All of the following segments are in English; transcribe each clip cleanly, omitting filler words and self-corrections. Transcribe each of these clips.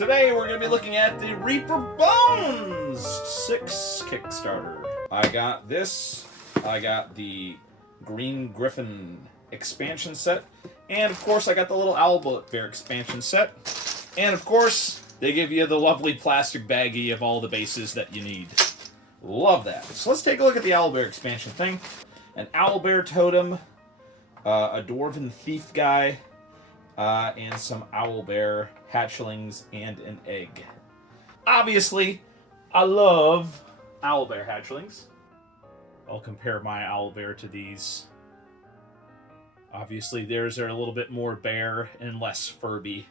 Today we're going to be looking at the Reaper Bones 6 Kickstarter. I got this. I got the Green Griffin expansion set. And of course I got the little Owlbear expansion set. And of course they give you the lovely plastic baggie of all the bases that you need. Love that. So let's take a look at the Owlbear expansion thing. An Owlbear totem, a Dwarven thief guy, and some Owlbear hatchlings and an egg. Obviously, I love Owlbear hatchlings. I'll compare my Owlbear to these. Obviously, theirs are a little bit more bear and less Furby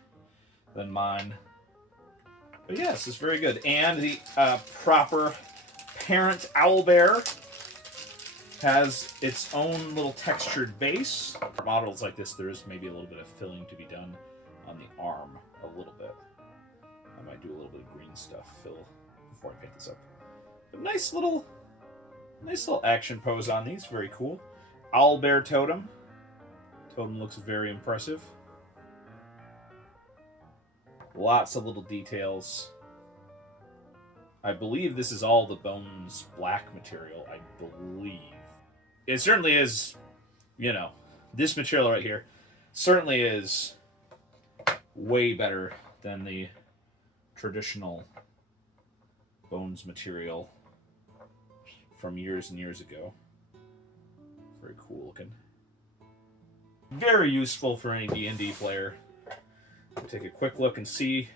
than mine. But yes, it's very good. And the proper parent Owlbear has its own little textured base. For models like this, there is maybe a little bit of filling to be done on the arm, a little bit. I might do a little bit of green stuff fill before I paint this up. But nice little action pose on these, very cool. Owlbear totem. Totem looks very impressive. Lots of little details. I believe this is all the Bones black material, I believe. It certainly is, you know, this material right here certainly is way better than the traditional Bones material from years and years ago. Very cool looking. Very useful for any D&D player. Take a quick look and see.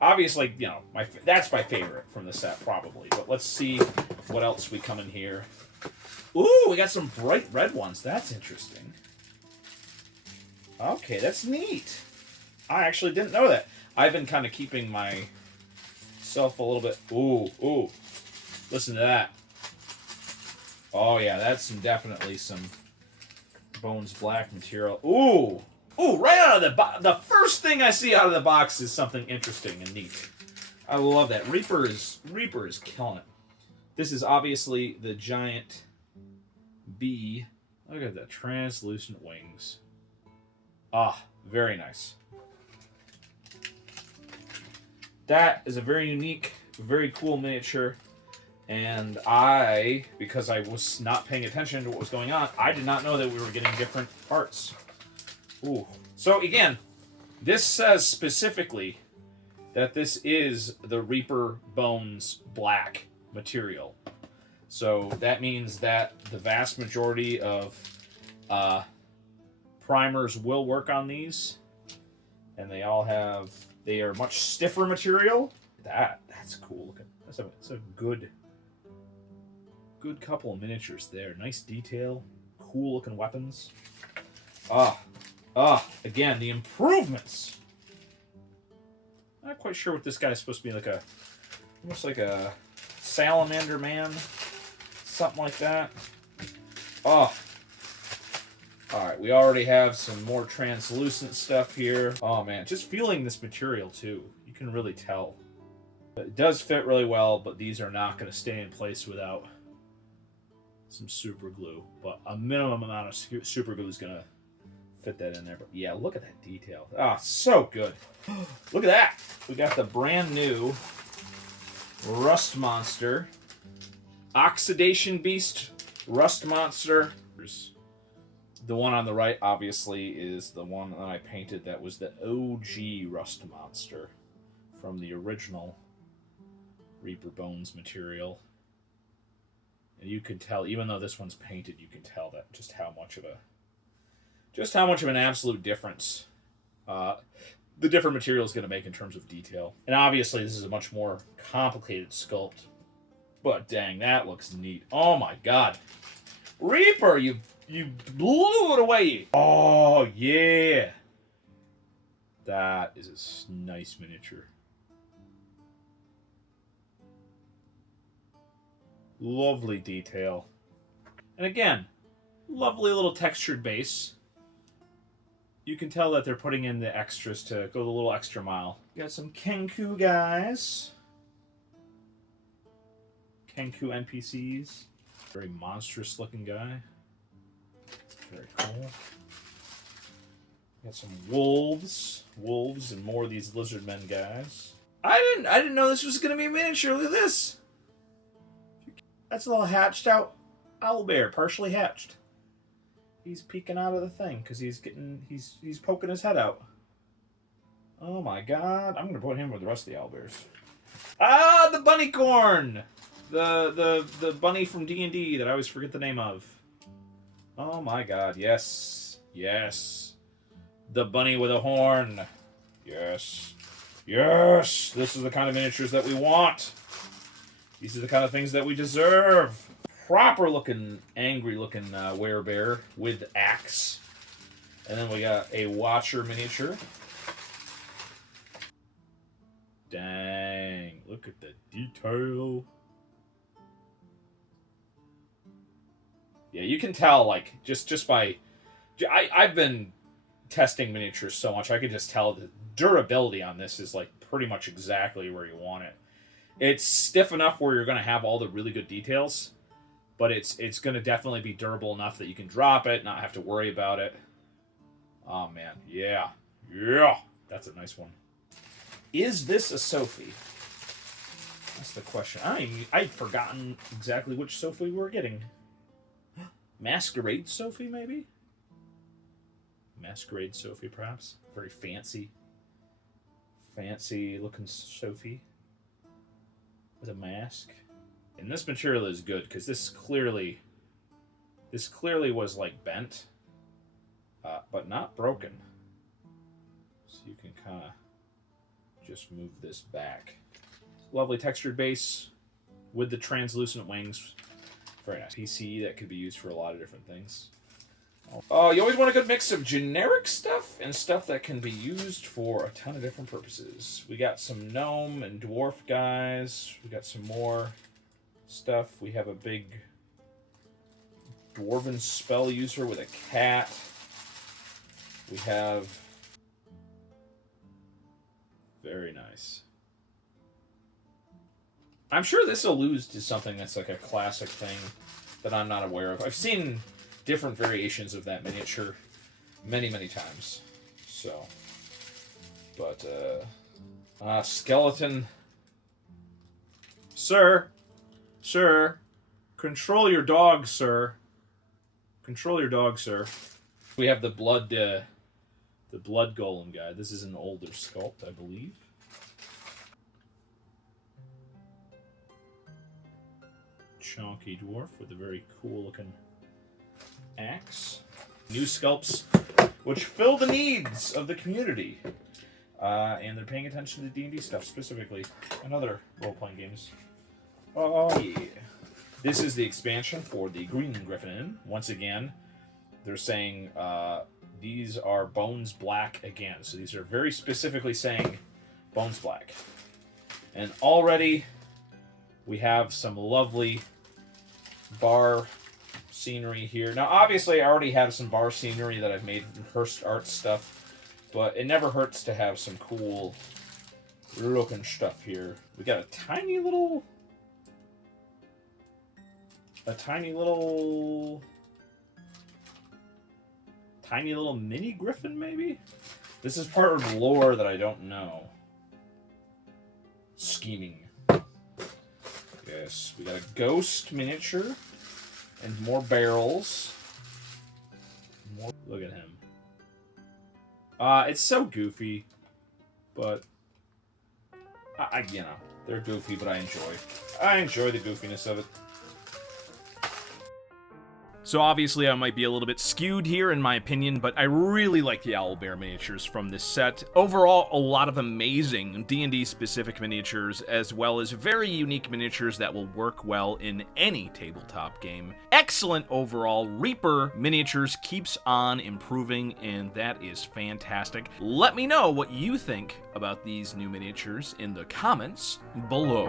Obviously, you know, that's my favorite from the set, probably. But let's see what else we come in here. Ooh, we got some bright red ones. That's interesting. Okay, that's neat. I actually didn't know that. I've been kind of keeping myself a little bit... Ooh. Listen to that. Oh, yeah, that's definitely some Bones black material. Ooh, right out of the box. The first thing I see out of the box is something interesting and neat. I love that. Reaper is killing it. This is obviously the giant bee. Look at the translucent wings. Ah, very nice. That is a very unique, very cool miniature. And because I was not paying attention to what was going on, I did not know that we were getting different parts. Ooh. So again, this says specifically that this is the Reaper Bones black material. So that means that the vast majority of primers will work on these. And they are much stiffer material. That's cool looking. That's a good couple of miniatures there. Nice detail. Cool looking weapons. Again, the improvements. Not quite sure what this guy's supposed to be, almost like a salamander man. Something like that. Alright, we already have some more translucent stuff here. Oh man, just feeling this material too. You can really tell. It does fit really well, but these are not going to stay in place without some super glue. But a minimum amount of super glue is going to fit that in there. But yeah, look at that detail. So good. Look at that. We got the brand new Rust Monster. Oxidation Beast Rust Monster. The one on the right, obviously, is the one that I painted that was the OG Rust Monster from the original Reaper Bones material. And you can tell, even though this one's painted, you can tell that just how much of an absolute difference the different material is going to make in terms of detail. And obviously, this is a much more complicated sculpt. But dang, that looks neat. Oh my god. Reaper, you blew it away. Oh, yeah. That is a nice miniature. Lovely detail. And again, lovely little textured base. You can tell that they're putting in the extras to go the little extra mile. Got some Kenku guys. Kenku NPCs. Very monstrous looking guy. Very cool. Got some wolves. Wolves and more of these lizard men guys. I didn't know this was gonna be a miniature. Look at this. That's a little hatched out owlbear, partially hatched. He's peeking out of the thing because he's poking his head out. Oh my god. I'm gonna put him with the rest of the owlbears. Ah, the bunny corn! The bunny from D&D that I always forget the name of. Oh my god, yes. Yes. The bunny with a horn. Yes. Yes! This is the kind of miniatures that we want. These are the kind of things that we deserve. Proper looking, angry looking werebear with axe. And then we got a watcher miniature. Dang, look at the detail. Yeah, you can tell, like, just by... I've been testing miniatures so much, I could just tell the durability on this is, like, pretty much exactly where you want it. It's stiff enough where you're going to have all the really good details, but it's going to definitely be durable enough that you can drop it, not have to worry about it. Oh, man. Yeah. Yeah. That's a nice one. Is this a Sophie? That's the question. I'd forgotten exactly which Sophie we were getting. Masquerade Sophie, maybe? Masquerade Sophie, perhaps? Very fancy. Fancy looking Sophie. With a mask. And this material is good, because this clearly was, like, bent. But not broken. So you can kind of just move this back. Lovely textured base with the translucent wings. Very nice. PC that could be used for a lot of different things. Oh, you always want a good mix of generic stuff and stuff that can be used for a ton of different purposes. We got some gnome and dwarf guys. We got some more stuff. We have a big dwarven spell user with a cat. We have... Very nice. I'm sure this alludes to something that's like a classic thing that I'm not aware of. I've seen different variations of that miniature many, many times. So, but, skeleton. Sir, control your dog, sir. Control your dog, sir. We have the blood golem guy. This is an older sculpt, I believe. Chonky dwarf with a very cool looking axe. New sculpts which fill the needs of the community. And they're paying attention to D&D stuff specifically. And other role-playing games. Oh yeah. This is the expansion for the Green Griffin. Once again, they're saying these are Bones Black again. So these are very specifically saying Bones Black. And already we have some lovely bar scenery here. Now, obviously, I already have some bar scenery that I've made from Hearst Art stuff, but it never hurts to have some cool looking stuff here. We got a tiny little mini griffin, maybe? This is part of lore that I don't know. Scheming. Yes, we got a ghost miniature and more barrels. Look at him. It's so goofy, but you know, they're goofy, but I enjoy the goofiness of it. So obviously I might be a little bit skewed here in my opinion, but I really like the Owlbear miniatures from this set. Overall, a lot of amazing D&D specific miniatures, as well as very unique miniatures that will work well in any tabletop game. Excellent overall. Reaper miniatures keeps on improving, and that is fantastic. Let me know what you think about these new miniatures in the comments below.